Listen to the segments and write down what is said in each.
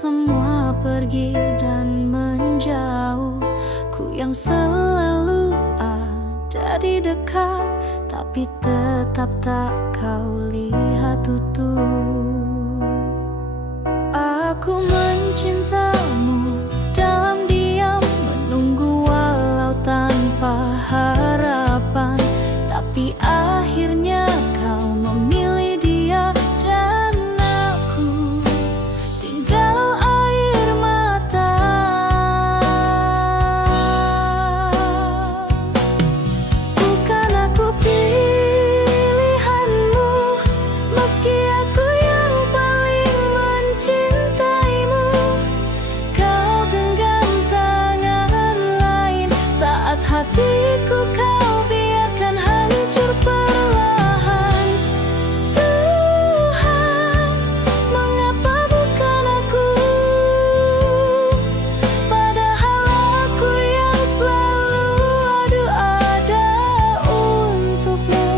semua pergi dan menjauh, ku yang selalu ada di dekat, tapi tetap tak kau lihat utuh. Aku mencintamu dalam diam, menunggu walau tanpa harapan, tapi akhirnya kau memilih dia dan aku tinggal air mata. Bukan aku pilihanmu, meski aku yang paling mencintaimu. Kau genggam tangan lain saat hatiku kau biarkan hancur perlahan. Tuhan, mengapa bukan aku? Padahal aku yang selalu ada untukmu.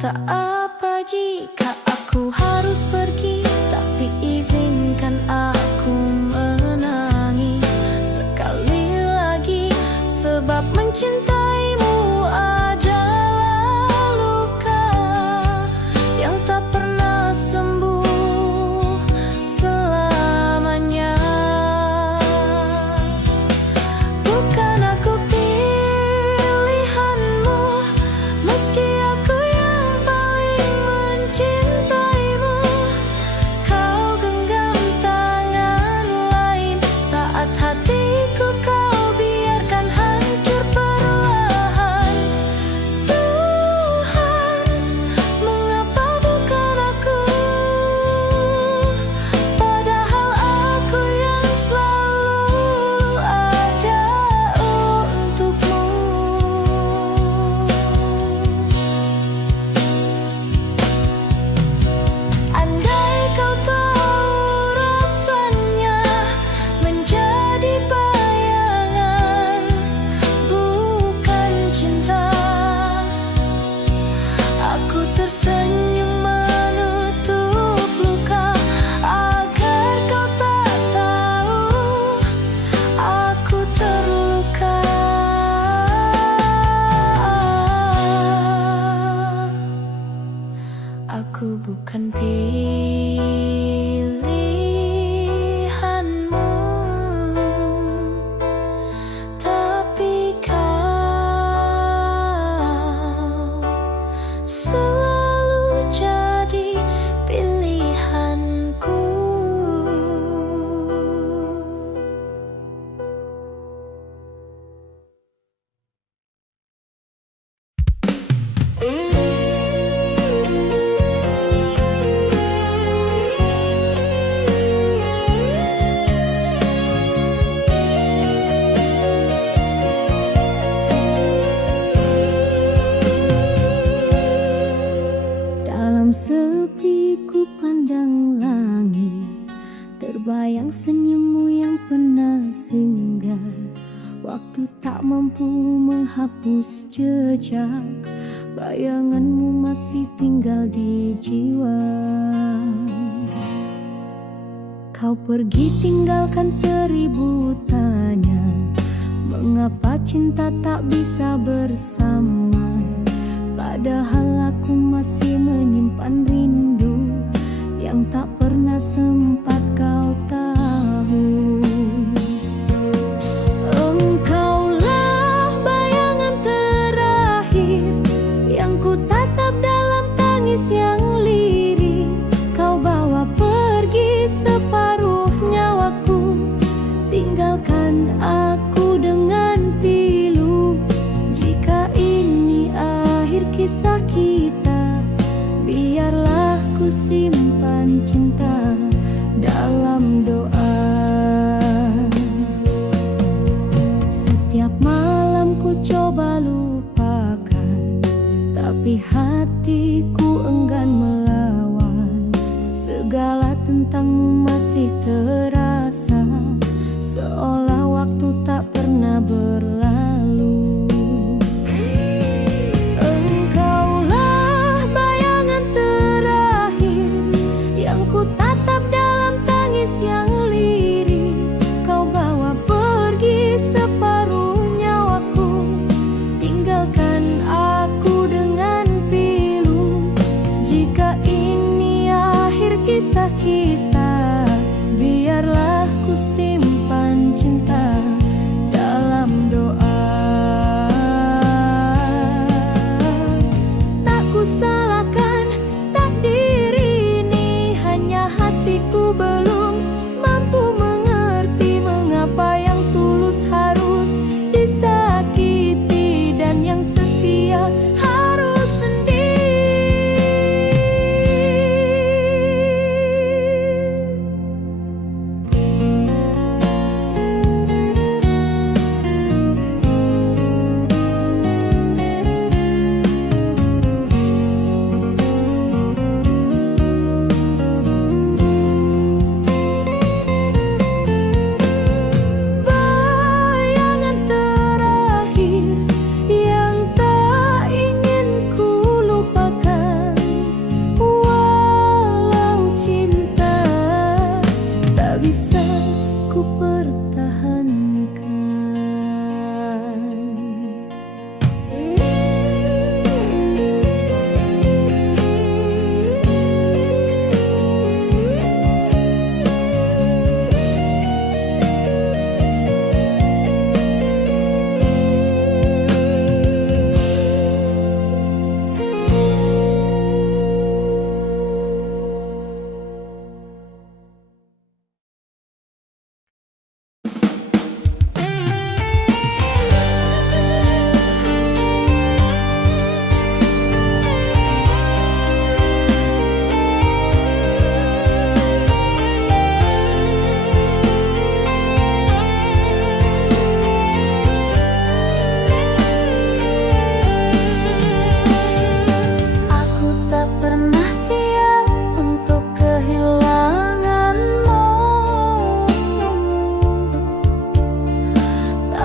Tak apa jika aku harus pergi, tapi izinkan aku menangis sekali lagi, sebab mencintaimu adalah luka yang tak pernah sembuh selamanya. Bukan aku pilihanmu, meski aku yang paling mencintaimu. Kau genggam tangan lain saat hatiku kau biarkan hancur perlahan. Tuhan, mengapa bukan aku? Padahal aku yang selalu ada untukmu. Andai kau tahu rasanya menjadi bayangan, bukan cinta. Aku tersenyum menutup luka agar kau tak tahu aku terluka. Aku bukan pilihanmu, tapi kau selalu jadi pilihanku. Dalam sepi ku pandang langit, terbayang senyummu yang pernah singgah. Waktu tak mampu menghapus jejak, bayanganmu masih tinggal di jiwa. Kau pergi tinggalkan 1000 tanya, mengapa cinta tak bisa bersama? Padahal aku masih menyimpan rindu yang tak pernah sempat kau tahu. Engkaulah bayangan terakhir yang ku tatap dalam tangis yang lirih. Kau bawa pergi separuh nyawaku, tinggalkan aku dengan pilu. Jika ini akhir kisah kita, biarlah ku simpan cinta dalam doa. Setiap malam ku coba lupakan, tapi hatiku enggan melawan. Segala tentangmu masih terasa, seolah waktu tak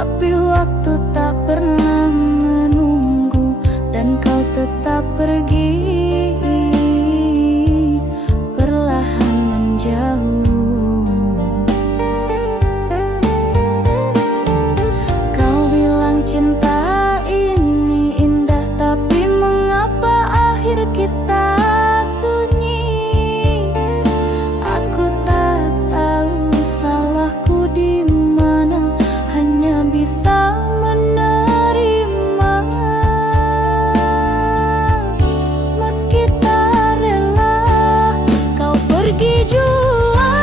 Tapi waktu tak pernah menunggu, dan kau tetap pergi, perlahan menjauh. Kau bilang cinta ini indah, tapi mengapa akhir kita sunyi? Aku tak tahu salahku di mana, hanya bisa menerima. Meski tak rela kau pergi jua,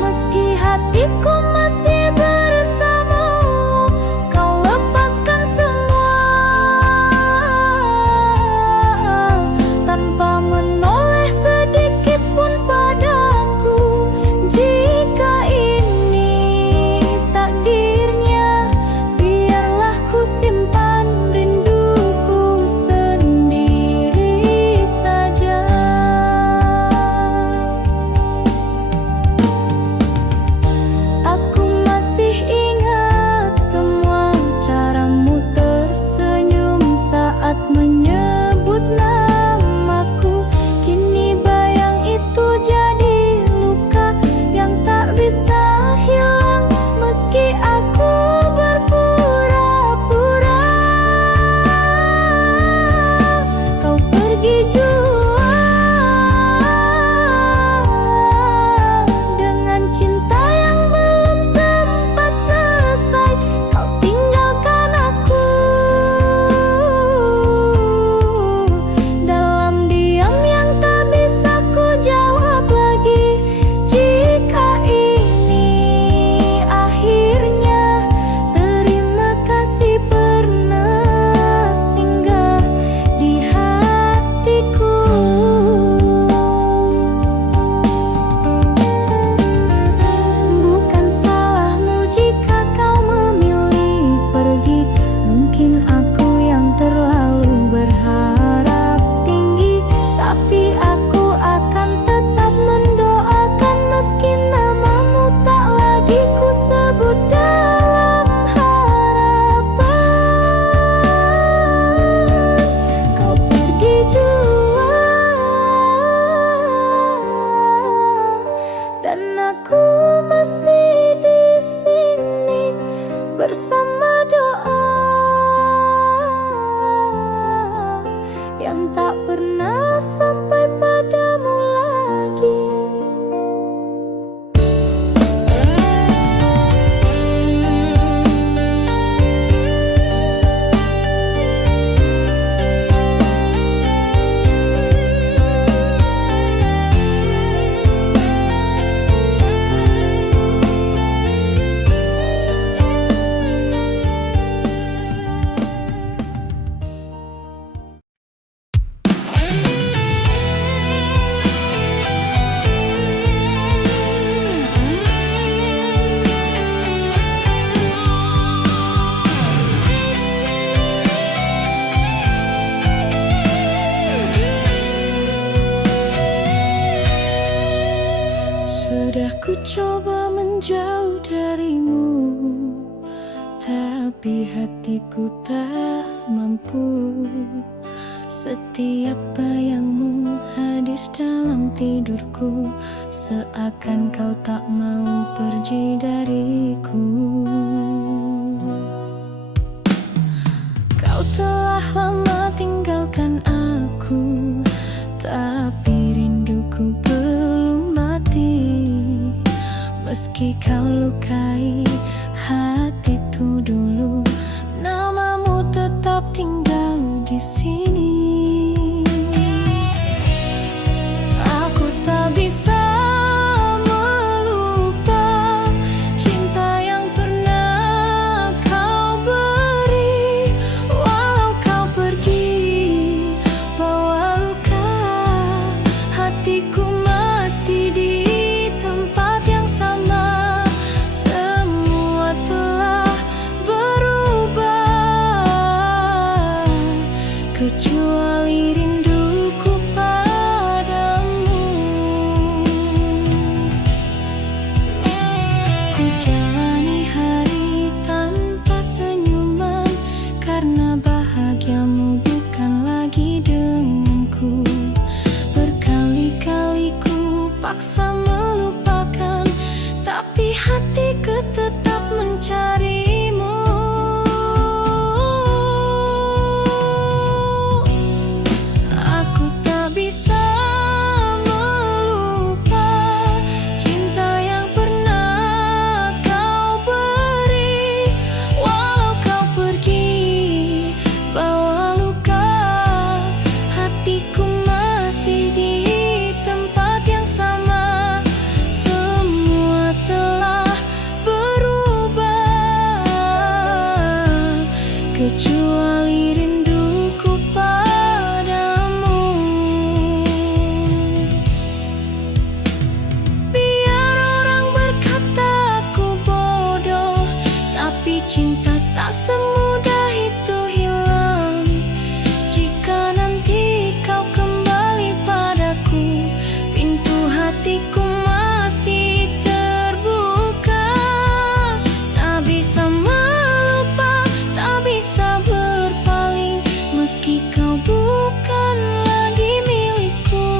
meski hatiku masih bersamamu, kau lepaskan semua tanpa menoleh sedikit pun padaku. Jika ini takdirnya, biarlah ku simpan rinduku sendiri saja. Aku masih ingat semua caramu tersenyum saat menyebut namaku. Kini bayang itu jadi luka yang tak bisa hilang, meski aku berpura-pura. Kau pergi jua dengan cinta yang belum sempat selesai. Kau tinggalkan aku dalam diam yang tak bisa ku jawab lagi. Jika ini akhirnya, terima kasih pernah singgah di hatiku. Bukan salahmu jika kau memilih pergi, mungkin aku yang terlalu berharap tinggi. Tapi aku akan tetap mendoakan, meski namamu tak lagi ku sebut dalam harapan. Kau pergi jua, dan aku masih di sini bersama doa yang tak pernah sampai padamu lagi. Sudah ku coba menjauh darimu, tapi hatiku tak mampu. Setiap bayangmu hadir dalam tidurku, seakan kau tak mau pergi dariku. Kau telah lama tinggalkan aku, tapi rinduku belum mati. Meski kau lukai hatiku dulu, namamu tetap tinggal di sini. Aku tak bisa melupa cinta yang pernah kau beri. Walau kau pergi bawa luka, hatiku masih di tempat yang sama. Semua telah berubah kecuali Ku jalani hari tanpa senyuman, karena bahagiamu bukan lagi denganku. Berkali-kali ku paksa melupakan, tapi hatiku tetap mencarimu. Aku tak bisa melupa cinta yang pernah kau beri. Walau kau pergi bawa luka, hatiku masih di tempat yang sama. Semua telah berubah, kecuali rinduku padamu. Biar orang berkata aku bodoh, tapi cinta tak semudah itu hilang. Jika nanti kau kembali padaku, pintu hatiku masih terbuka. Tak bisa melupa, tak bisa berpaling, meski kau bukan lagi milikku.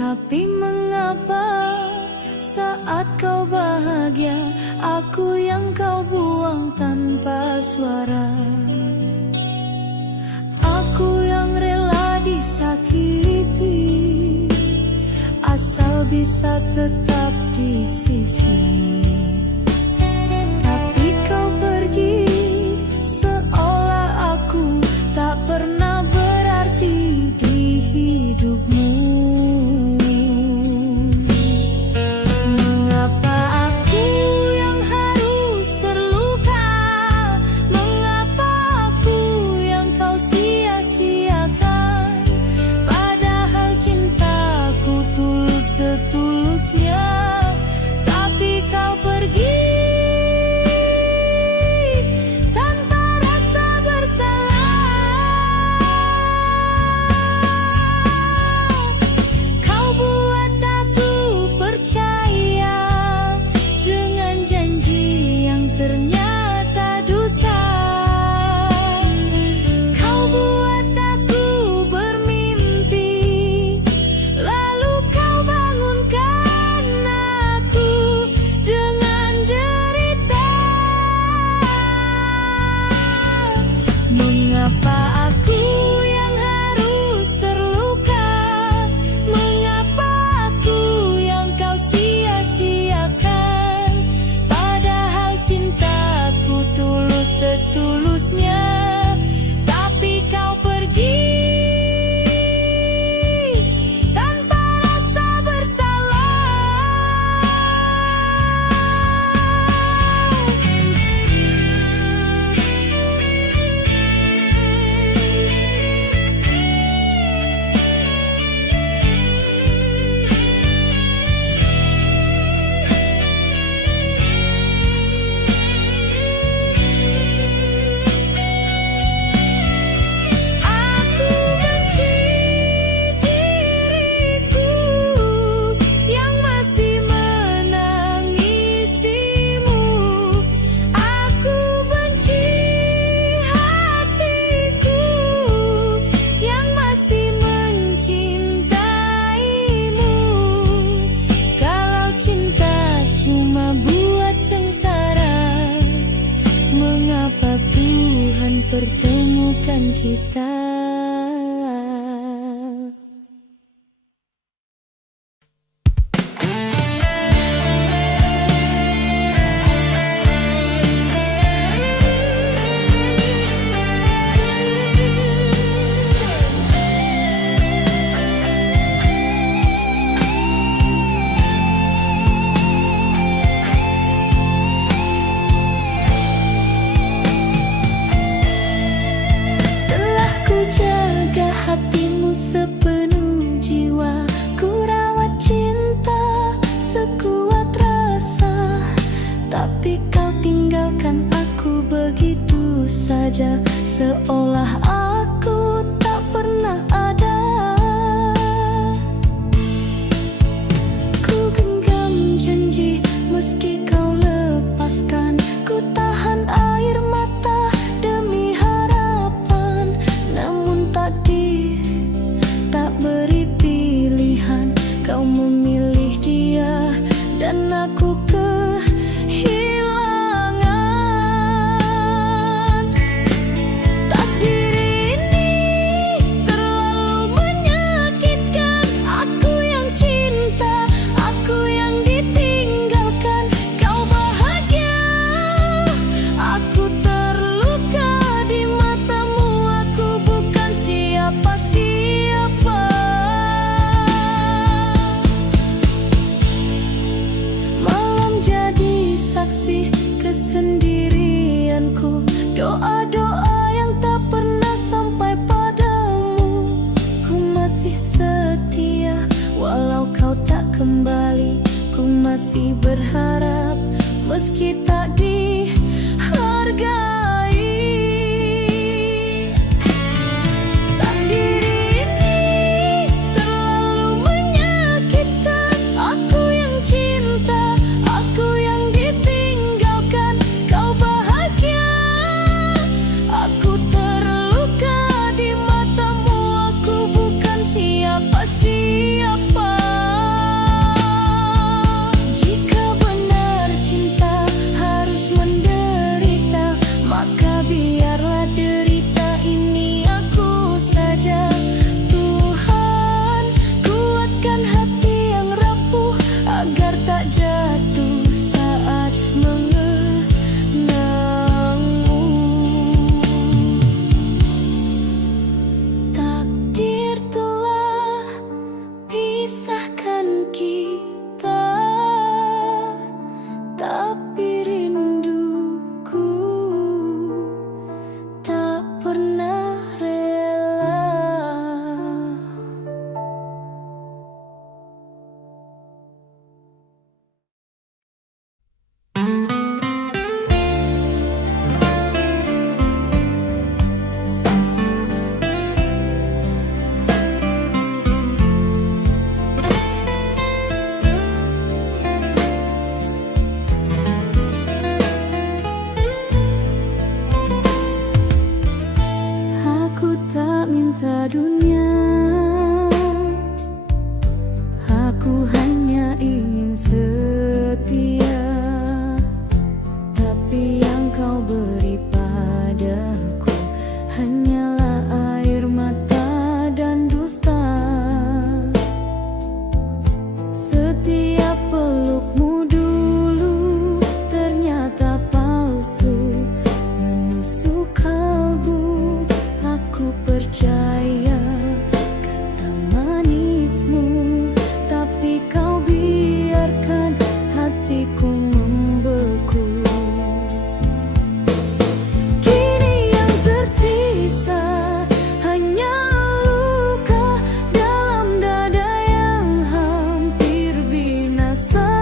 Tapi mengapa saat kau bahagia, aku yang kau buang tanpa suara? Aku yang rela disakiti, asal bisa tetap di sisi. Tapi kau pergi, seolah aku tak pernah berarti di hidupmu. Pertemukan kita. Hatimu sepenuh jiwa, ku rawat cinta sekuat rasa. Tapi kau tinggalkan aku begitu saja, seolah aku tak pernah ada. Ku genggam janji meski kau lepaskan, ku tahan air mata demi harapan. Namun takdir tak beri pilihan, kau memilih dia dan aku kehilangan. Takdir ini terlalu menyakitkan, aku yang cinta, aku yang ditinggalkan. Kau bahagia, aku terluka di matamu, aku bukan siapa-siapa. Kesendirianku, doa-doa yang tak pernah sampai padamu. Ku masih setia walau kau tak kembali, ku masih berharap meski tak dihargai. Takdir ini terlalu menyakitkan, aku yang cinta, aku yang ditinggalkan. Kau bahagia, aku terluka di matamu, aku bukan siapa-siapa. Aku hanya ingin setia, tapi yang kau beri padaku hanyalah air mata dan dusta. Setiap pelukmu dulu ternyata palsu, menusuk kalbu. Aku percaya kata manismu, tapi kau biarkan hatiku membeku. Kini yang tersisa hanya luka dalam dada yang hampir binasa.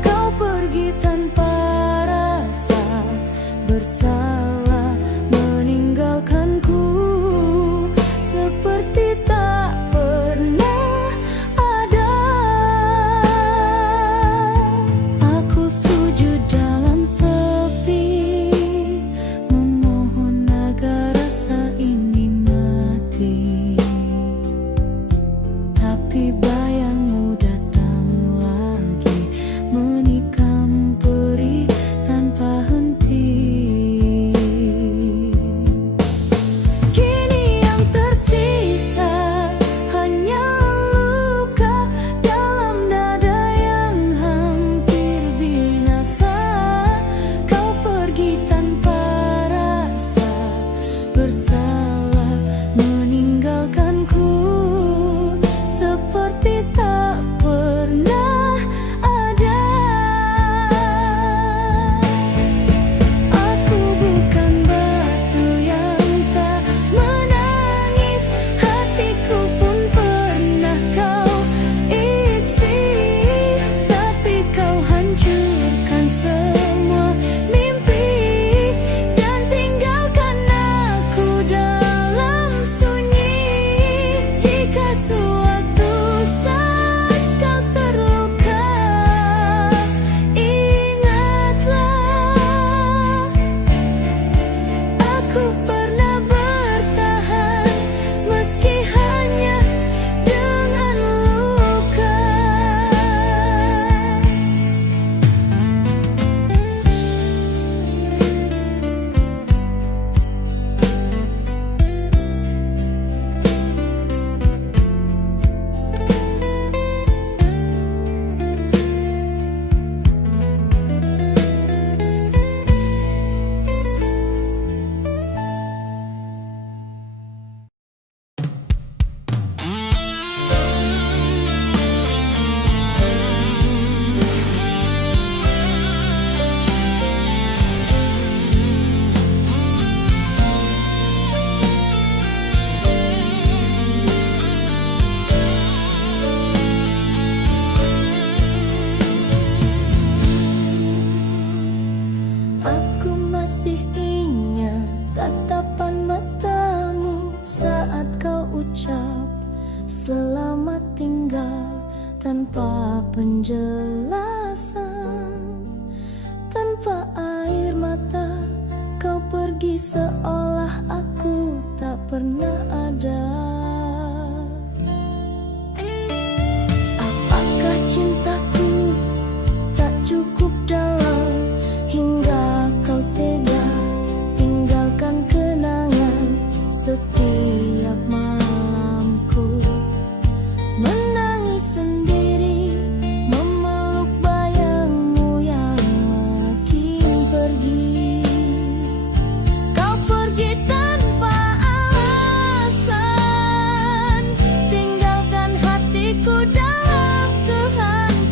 Kau pergi tanpa rasa bersalah, meninggalkanku seperti tak pernah ada. Aku sujud dalam sepi, memohon agar rasa ini mati. Tapi bayangmu datang lagi, menikam perih tanpa henti. Kini yang tersisa hanya luka dalam dada yang hampir binasa. Kau pergi tanpa rasa bersalah, meninggalkanku seperti tak pernah ada. Aku bukan batu yang tak menangis, hatiku pun pernah kau isi. Tapi kau hancurkan semua mimpi dan tinggalkan aku dalam sunyi. Jika suatu saat kau terluka, ingatlah aku pernah bertahan meski hanya dengan luka. Aku masih ingat tatapan matamu saat kau ucap selamat tinggal tanpa penjelasan. Tanpa air mata kau pergi seolah aku tak pernah ada. Apakah cintaku tak cukup dalam hingga kau tega tinggalkan kenangan setiap malamku? Menangis sendiri, memeluk bayangmu yang makin pergi. Kau pergi tanpa alasan, tinggalkan hatiku dalam kehancuran.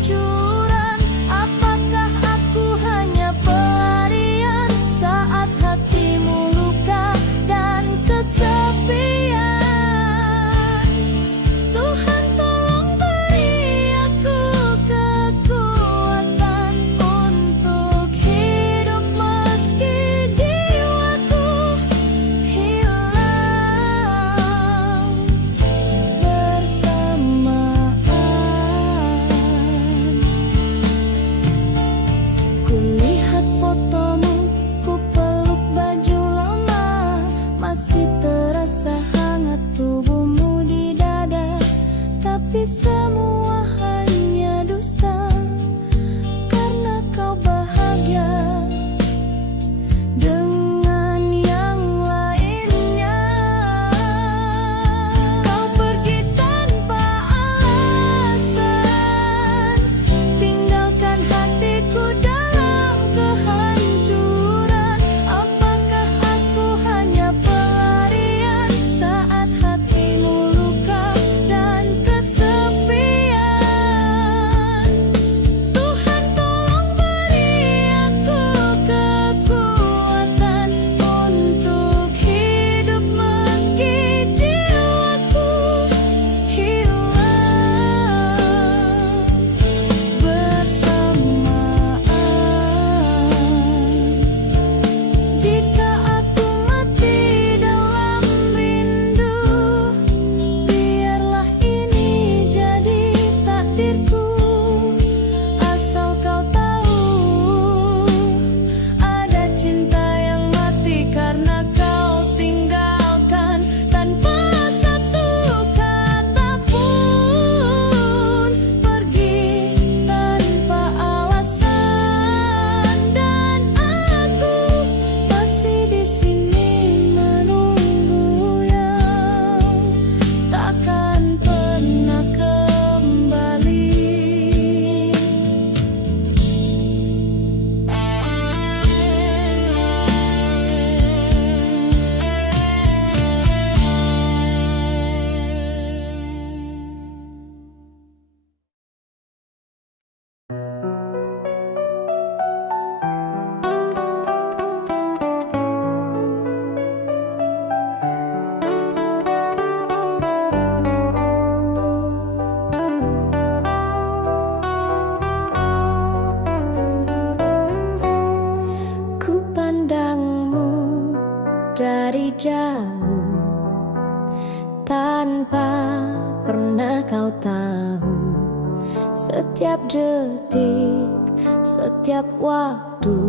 Setiap detik, setiap waktu,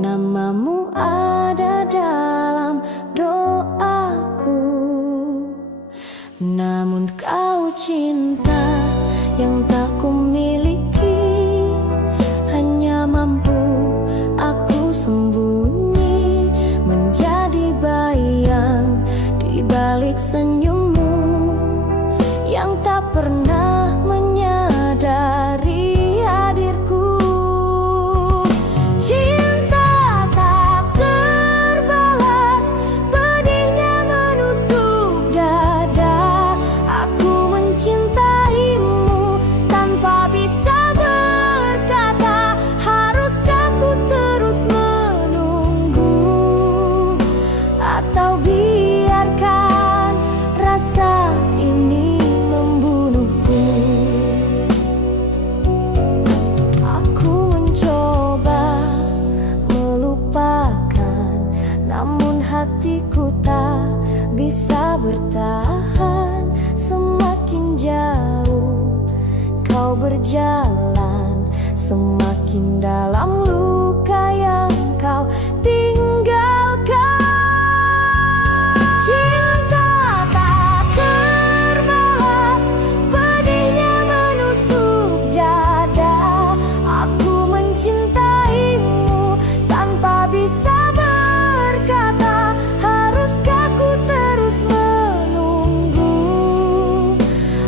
namamu ada dalam doaku. Namun kau cinta yang tak kumiliki, hanya mampu aku sembunyi menjadi bayang di balik senyummu yang tak pernah menyadari hadirku. Cinta tak terbalas, pedihnya menusuk dada. Aku mencintaimu tanpa bisa berkata. Haruskah ku terus menunggu, atau biarkan rasa ini membunuhku? Aku mencoba melupakan, namun hatiku tak bisa bertahan. Semakin jauh kau berjalan, semakin dalam luka yang kau tinggalkan. Cinta tak terbalas, pedihnya menusuk dada. Aku mencintaimu tanpa bisa berkata. Haruskah ku terus menunggu,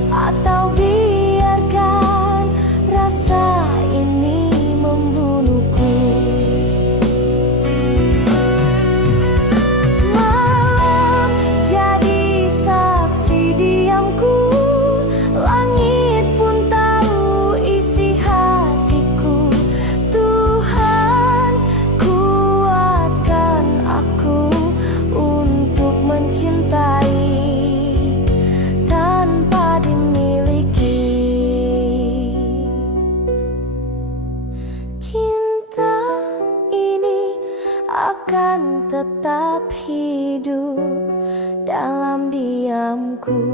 atau biarkan rasa ini membunuhku? Malam jadi saksi diamku, langit pun tahu isi hatiku. Tuhan, kuatkan aku untuk mencintai tanpa dimiliki. Cinta ini akan tetap hidup dalam diamku.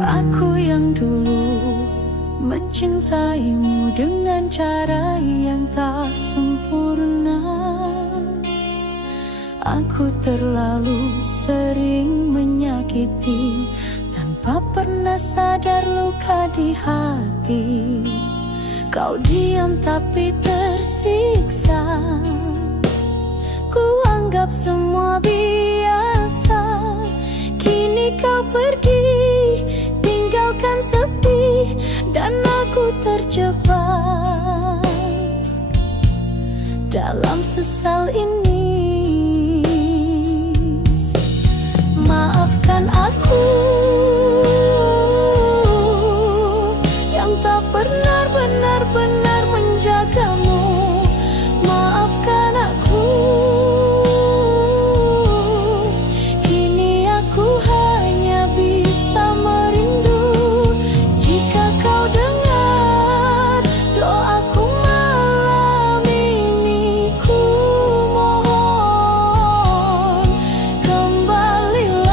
Aku yang dulu mencintaimu dengan cara yang tak sempurna. Aku terlalu sering menyakiti tanpa pernah sadar luka di hati. Kau diam tapi tersiksa. Ku anggap semua biasa. Kini kau pergi, tinggalkan sepi, dan aku terjebak dalam sesal ini. Maafkan aku yang tak pernah benar-benar menjagamu. Maafkan aku, kini aku hanya bisa merindu. Jika kau dengar doaku malam ini, ku mohon kembalilah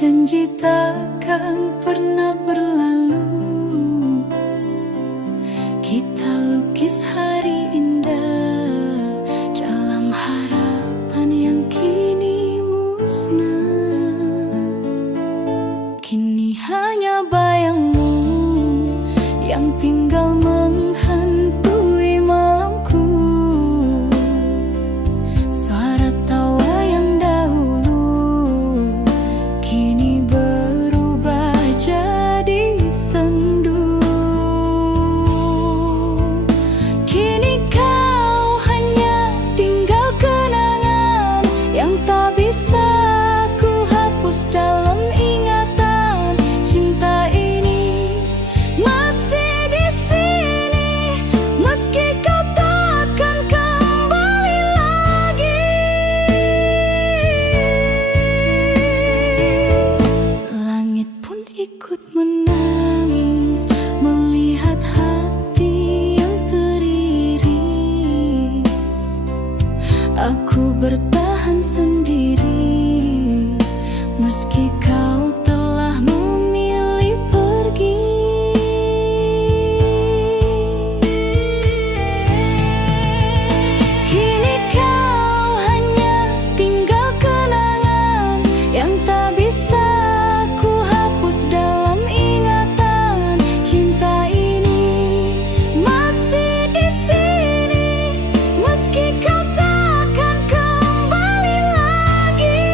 Janji takkan pernah berlalu. Kita lukis hari indah dalam harapan yang kini musnah. Kini hanya bayangmu yang tinggal menghantui malamku. Suara tawa yang dahulu kini berubah jadi sendu. Kini kau hanya tinggal kenangan yang tak bisa ku hapus dalam ingatan. Cinta ini masih di sini meski kau takkan kembali lagi. Langit pun ikut menangis melihat hati yang teriris. Aku bertahan sendiri meski kau telah memilih pergi. Kini kau hanya tinggal kenangan yang tak bisa ku hapus dalam ingatan. Cinta ini masih di sini meski kau takkan kembali lagi.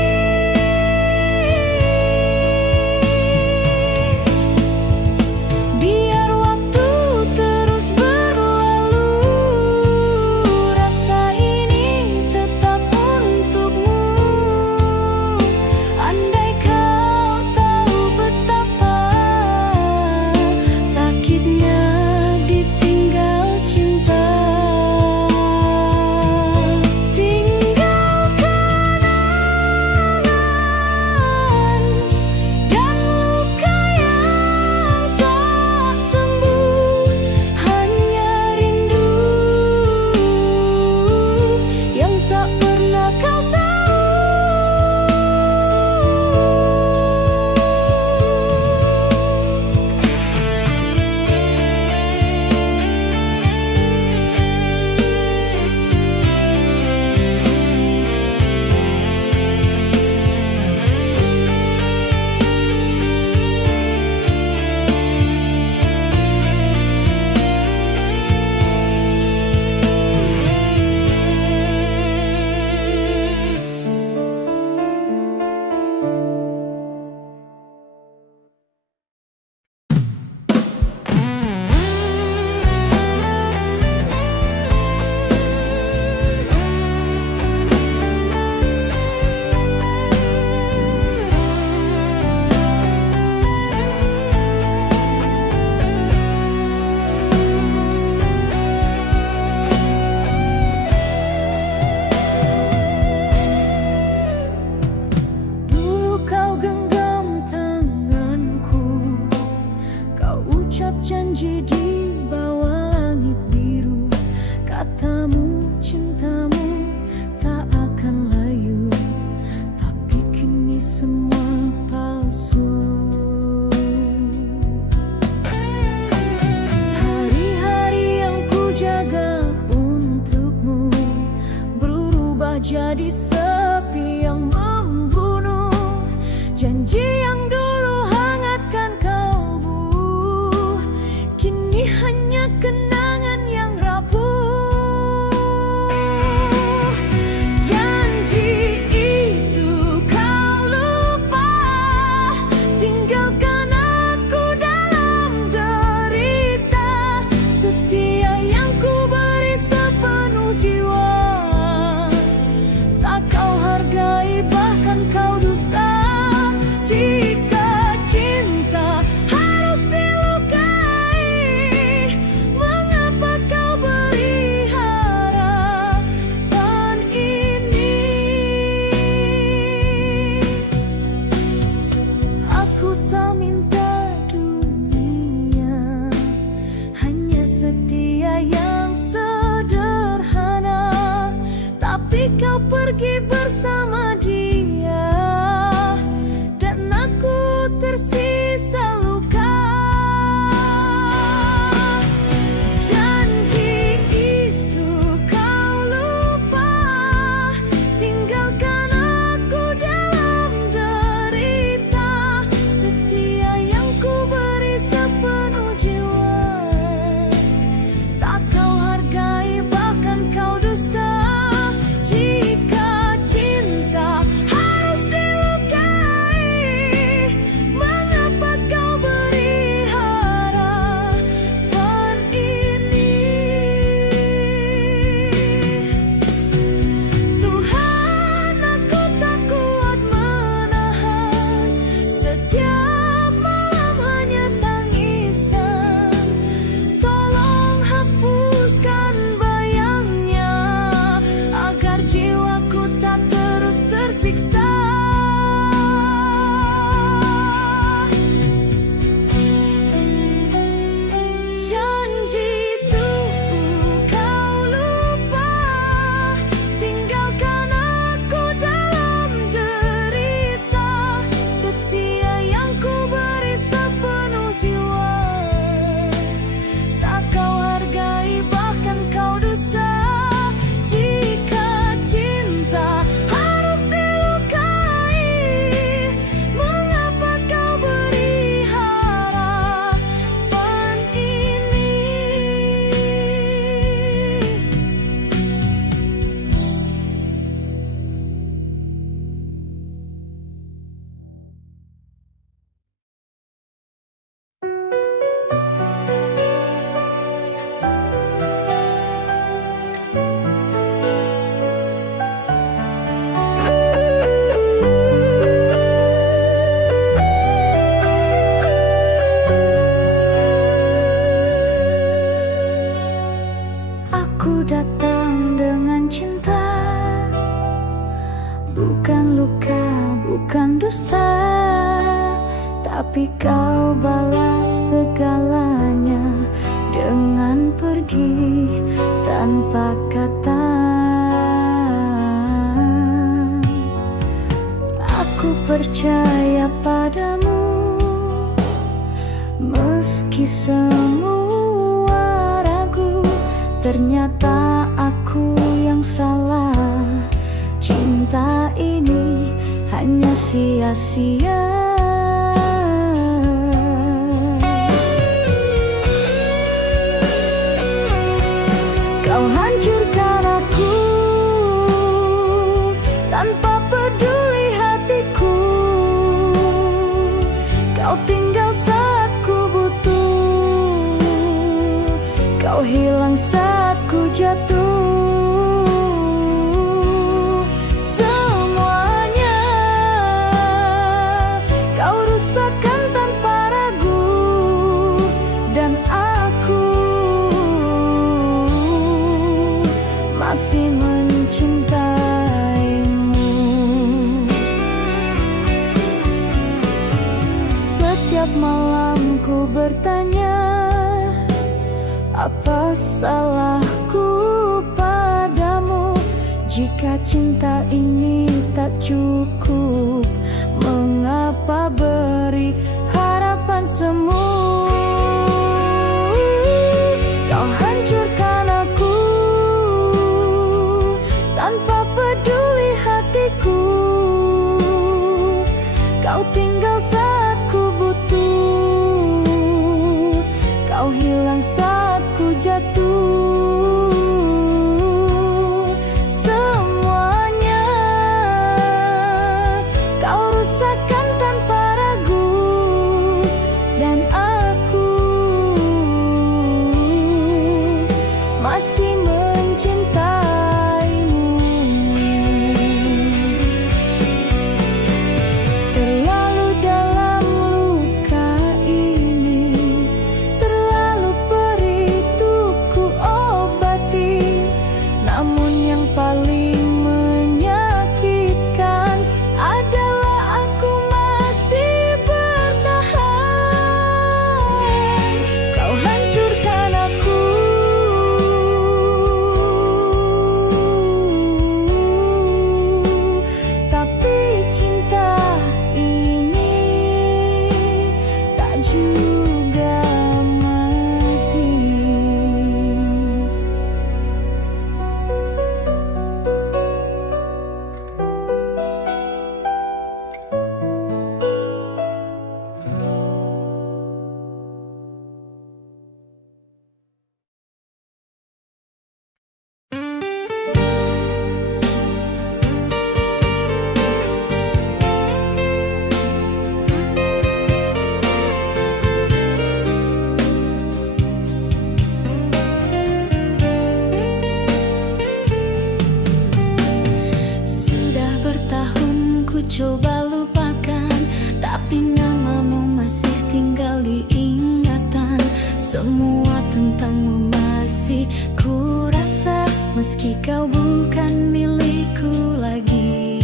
Biar waktu terus berlalu, rasa ini tetap untukmu. Andai kau tahu betapa sakitnya ditinggal cinta. Tinggal kenangan dan luka yang tak sembuh. Hanya rindu yang tak pernah kau tahu. Dulu kau genggam tanganku, kau ucap janji di bawah langit biru. Katamu cintamu tak akan layu, tapi kini semua palsu. Hari-hari yang ku jaga untukmu berubah jadi sepi yang membunuh. Janji yang dulu hangatkan kalbu kini hanya kenangan yang rapuh. Janji itu kau lupa, tinggalkan aku dalam derita. Setia yang ku beri sepenuh jiwa tak kau hargai, bahkan kau dusta. Jika cinta harus dilukai, mengapa kau beri harapan ini? Aku tak minta dunia, hanya setia yang sederhana. Tapi kau pergi bersama dia dan aku Bukan luka, bukan dusta, tapi kau balas segalanya dengan pergi tanpa kata. Aku percaya padamu, meski semua ragu. Ternyata aku yang salah. Cinta ini hanya sia-sia. Kau hancurkan aku tanpa peduli hatiku. Kau tinggal saat ku butuh, kau hilang saat ku jatuh. Semuanya kau rusakkan tanpa ragu, dan aku masih mencintaimu. Setiap malam ku bertanya, apa salahku padamu? Jika cinta ini tak cukup, mengapa beri harapan semu? Kau hancurkan aku tanpa peduli hatiku. Kau tinggal saat ku butuh, kau hilang saat ku jatuh. Semuanya kau rusakkan tanpa ragu, dan aku masih mencintaimu. Terlalu dalam luka ini, terlalu perih untuk ku obati. Namun yang paling menyakitkan adalah aku masih bertahan. Kau hancurkan aku tapi cinta ini tak juga mati. Sudah bertahun ku coba lupakan, tapi namamu masih tinggal di ingatan. Semua tentangmu masih ku rasa, meski kau bukan milikku lagi.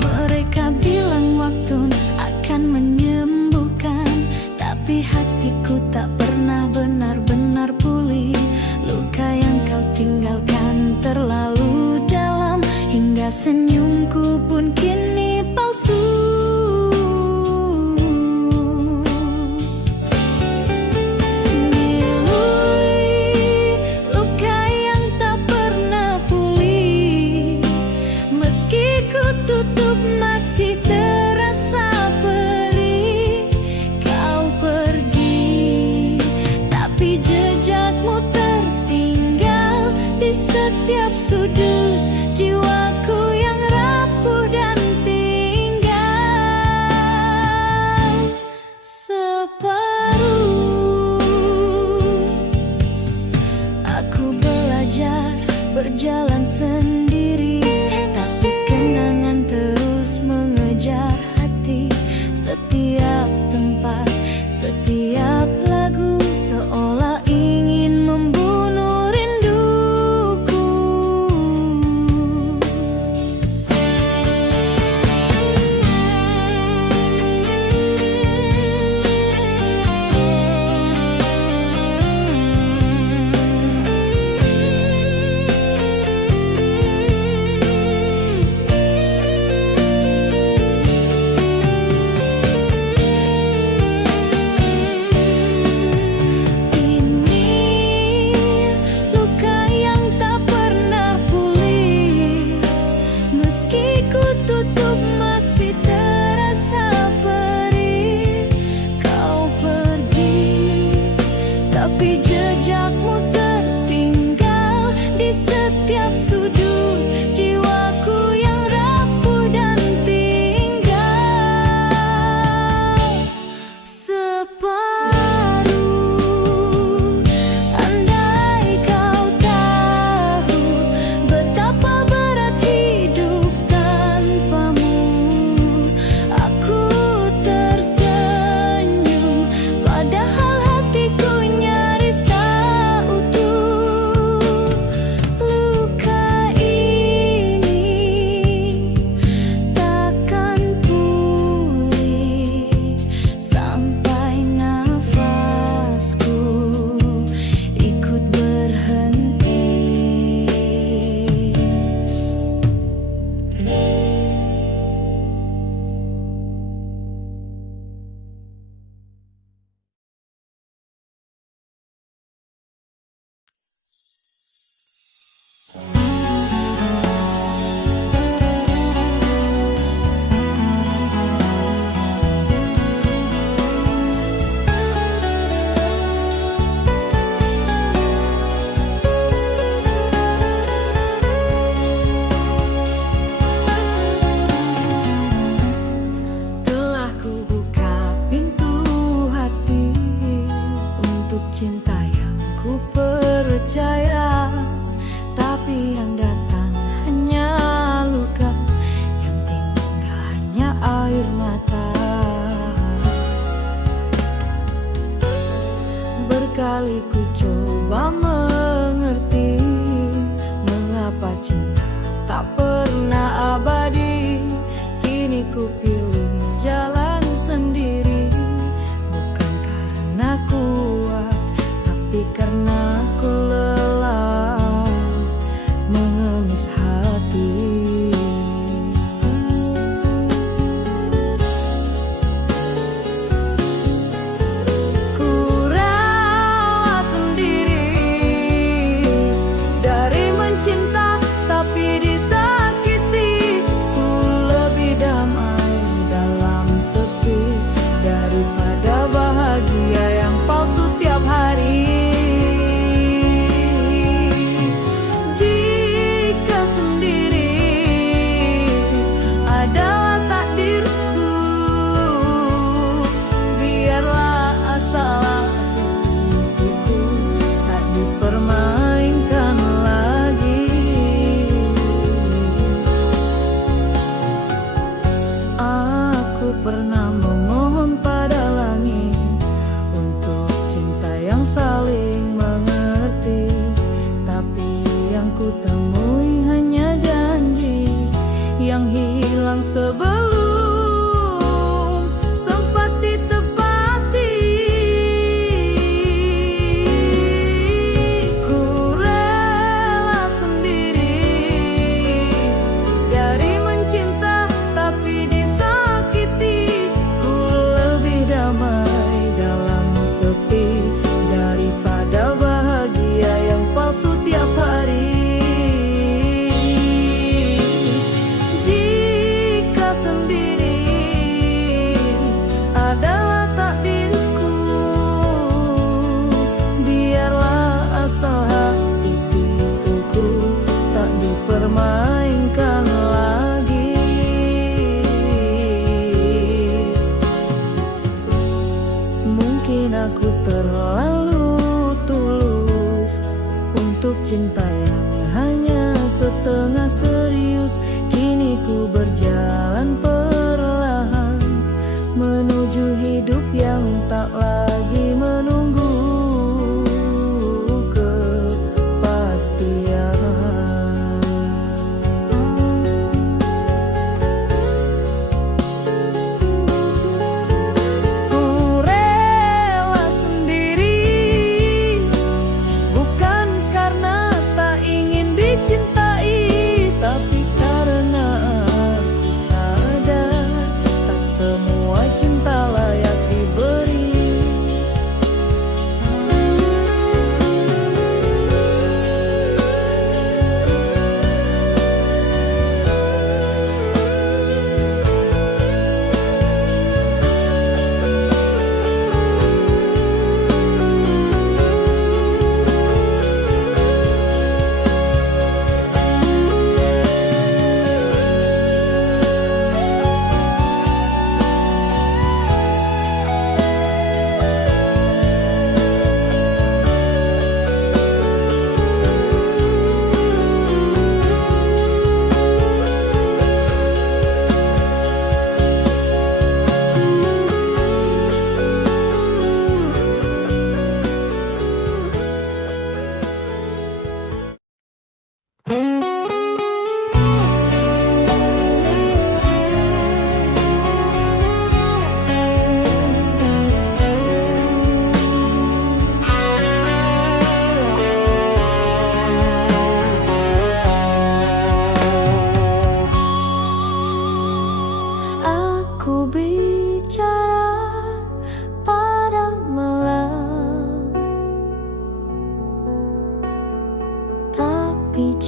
Mereka bilang waktu akan menyembuhkan, tapi hatiku tak pernah benar-benar pulih. Luka yang kau tinggalkan terlalu dalam, hingga senyumku pun kini palsu. Ngilui luka yang tak pernah pulih, meski ku tutup masih terasa perih. Kau pergi, tapi jejakmu tertinggal di setiap sudut jiwaku yang rapuh dan tinggal separuh. Aku belajar berjalan sendiri, tapi kenangan terus mengejar hati. Setiap tempat, setiap lagu seolah ingin membunuh rinduku. setiap sudut jiwaku yang rapuh dan tinggal separuh. Andai kau tahu betapa berat hidup tanpamu, aku tersenyum padahal hatiku nyaris tak utuh. Luka ini takkan pulih sampai nafasku ikut berhenti. Telah ku buka pintu hati untuk cinta yang ku percaya, tapi yang datang hanya luka, yang tinggal hanya air mata. Berkali ku coba mengerti mengapa cinta tak pernah abadi. Kini ku pilih jalan sendiri, bukan karena kuat, tapi karena ku lelah mengemis hati. Ku rela sendiri dari mencinta tapi disakiti. Ku lebih damai dalam sepi daripada bahagia yang palsu tiap hari. Jika sendiri adalah takdirku, biarlah asal hatiku tak dipermainkan lagi. Aku pernah memohon pada langit untuk cinta yang saling mengerti, tapi yang ku temui hanya janji yang hilang sebelum sempat ditepati. Ku rela sendiri dari mencinta tapi disakiti. Ku lebih damai dalam sepi daripada bahagia yang palsu tiap hari. Jika sendiri adalah takdirku, biarlah asal hatiku tak dipermainkan lagi. Mungkin aku terlalu tulus untuk cinta yang hanya setengah serius. Kini ku berjalan perlahan menuju hidup yang tak lagi menunggu kepastian. Ku rela sendiri bukan karena tak ingin dicintai, tapi karena aku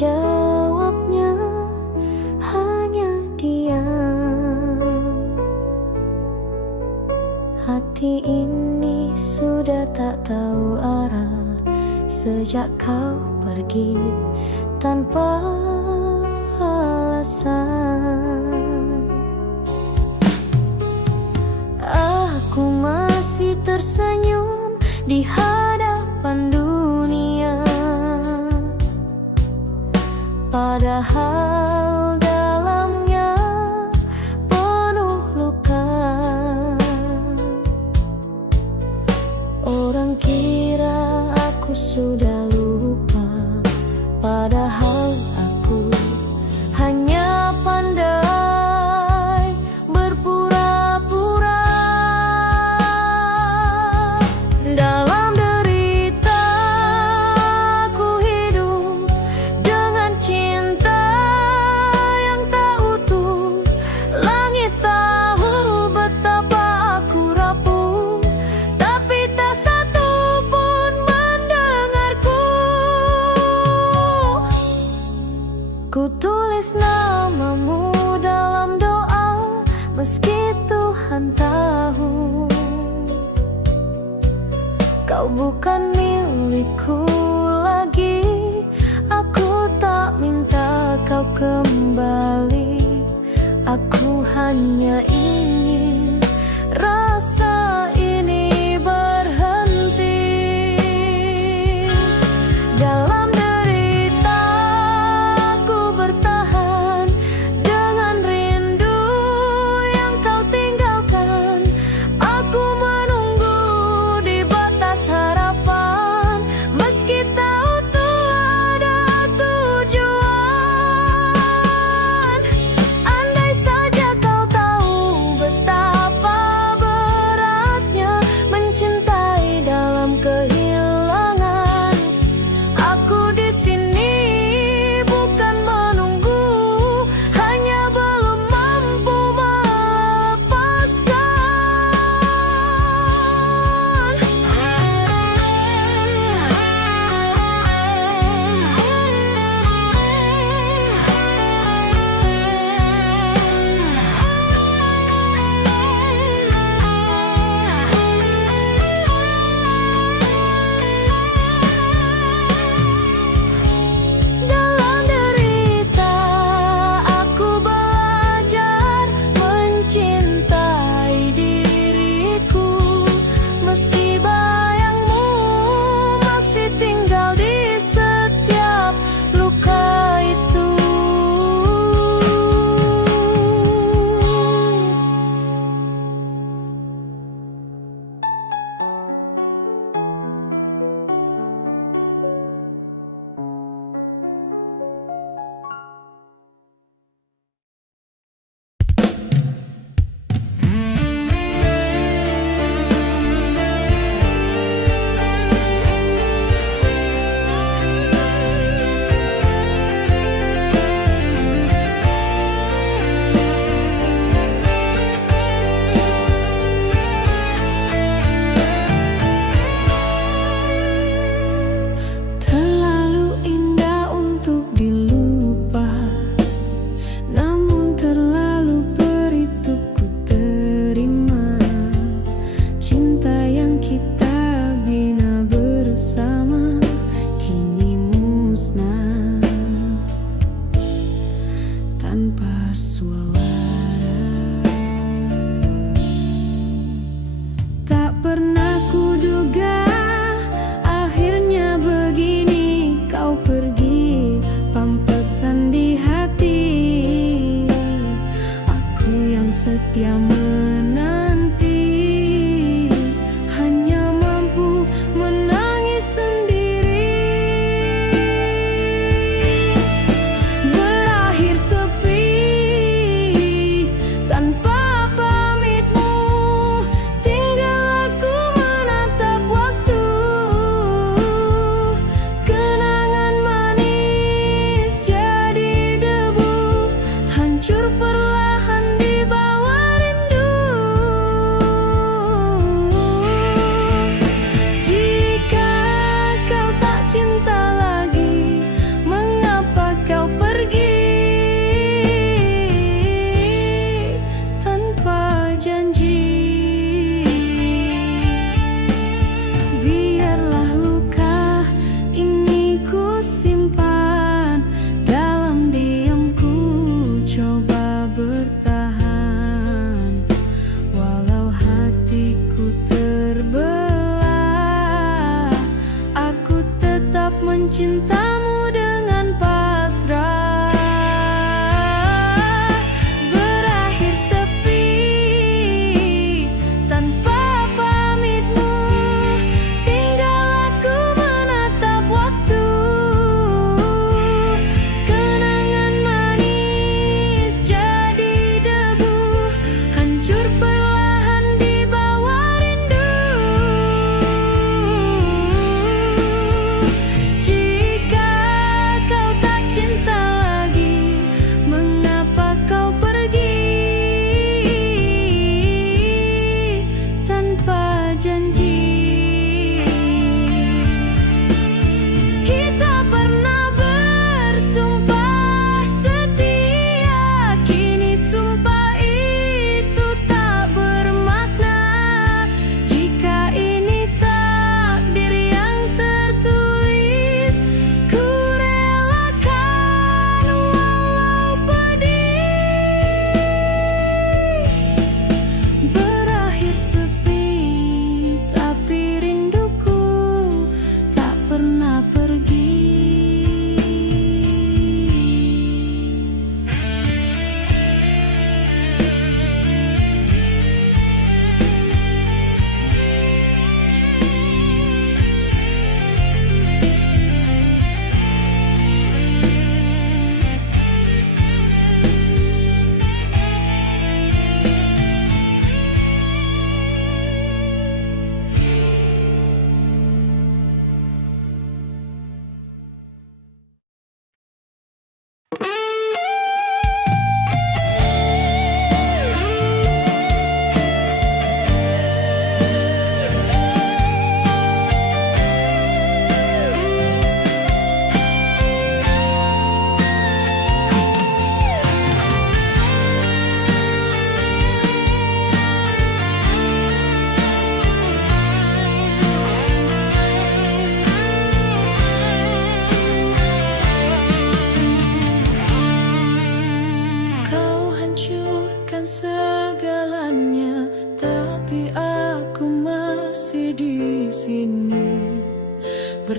jawabnya hanya diam. Hati ini sudah tak tahu arah sejak kau pergi tanpa alasan. Aku masih tersenyum di hadapan dunia, padahal dalamnya penuh luka. Orang kira aku sudah lupa, padahal aku hanya pandai berpura-pura. Dalam derita aku hidup dengan cinta yang tak utuh. Langit tahu betapa aku rapuh, tapi tak satu pun mendengarku. Ku tulis namamu dalam doa, meski Tuhan tahu kau bukan milikku lagi. Aku tak minta kau kembali, aku hanya ingin rasa ini berhenti. Dalam derita aku bertahan dengan rindu yang kau tinggalkan. Aku menunggu di batas harapan, meski tahu ada tujuan. Andai saja kau tahu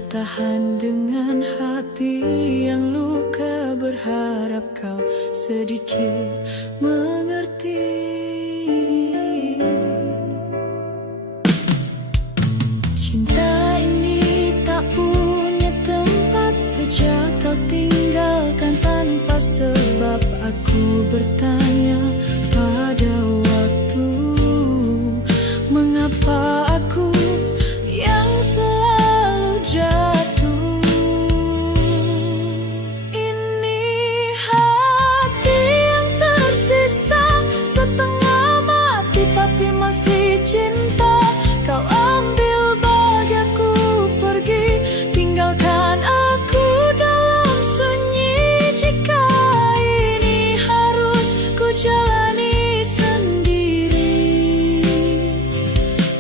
bertahan dengan hati yang luka, berharap kau sedikit mengerti. Cinta ini tak punya tempat sejak kau tinggalkan tanpa sebab. Aku bertanya pada waktu, mengapa aku yang selalu jatuh. Ini hati yang tersisa, setengah mati tapi masih cinta. Kau ambil bahagiaku pergi, tinggalkan aku dalam sunyi. Jika ini harus ku jalani sendiri,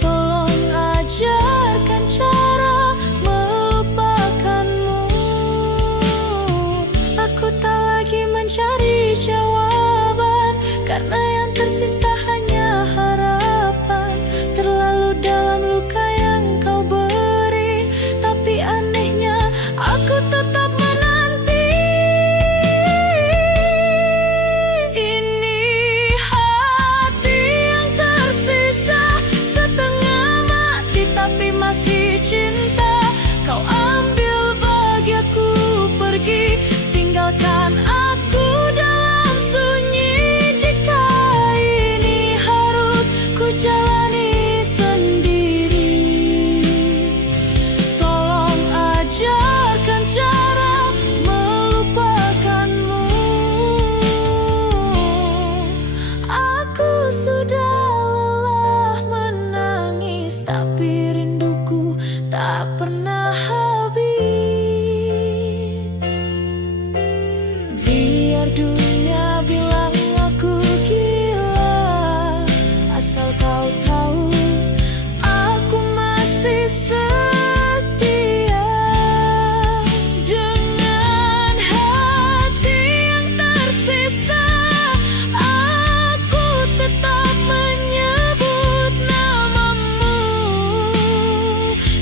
tolong ajarkan cara melupakanmu. Aku tak lagi mencari jawaban, karena yang tersisa hanya harapan. Terlalu dalam luka yang kau beri, tapi anehnya aku tetap menanti. Ini hati yang tersisa, setengah mati tapi masih cinta. Kau ambil bahagiaku pergi, tinggalkan aku dalam sunyi. Jika ini harus ku jalani sendiri, tolong ajarkan cara melupakanmu. Aku sudah lelah menangis, tapi rinduku tak pernah habis. Biar dunia bilang aku gila, asal kau tahu aku masih setia. Dengan hati yang tersisa, aku tetap menyebut namamu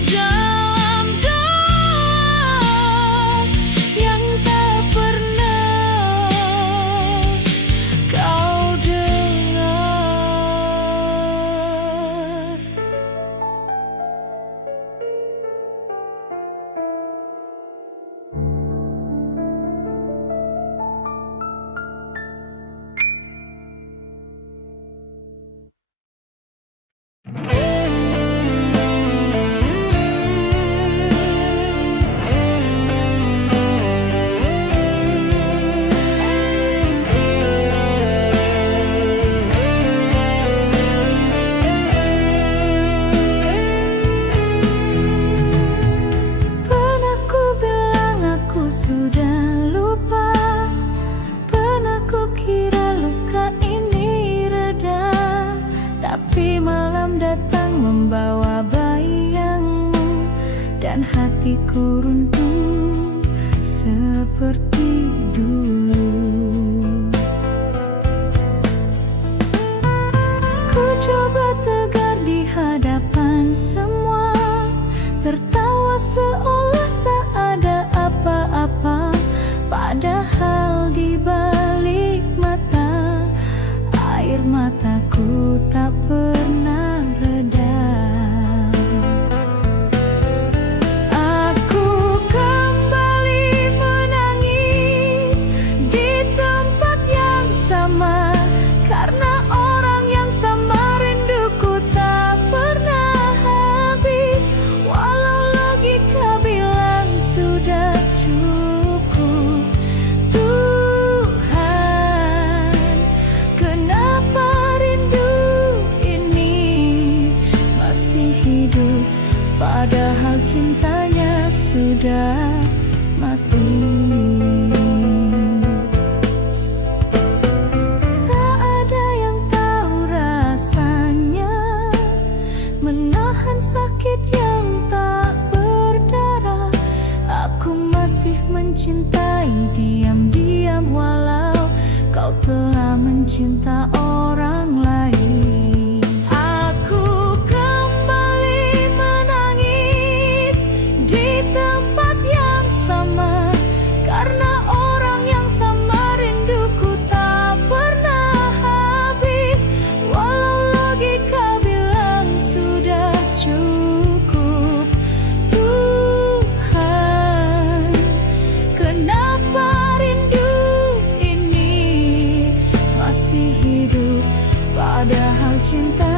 dalam doa yang tak pernah kau dengar. Pernah ku bilang aku sudah lupa, pernah ku kira luka ini reda, tapi malam datang membawa bayangmu, dan hatiku runtuh seperti dulu. Ku coba tegar di hadapan semua, tertawa seolah tak ada apa-apa, padahal di balik mata air mataku tak pernah reda. Aku kembali menangis di tempat yang sama, karena orang yang sama rinduku tak pernah habis. Walau logika bilang sudah cukup, Tuhan, kenapa rindu ini masih hidup, padahal cintanya sudah mati. Tak ada yang tahu rasanya menahan sakit yang tak berdarah. Aku masih mencintai diam-diam, walau kau telah mencinta orang lain. Aku kembali menangis di tempat cinta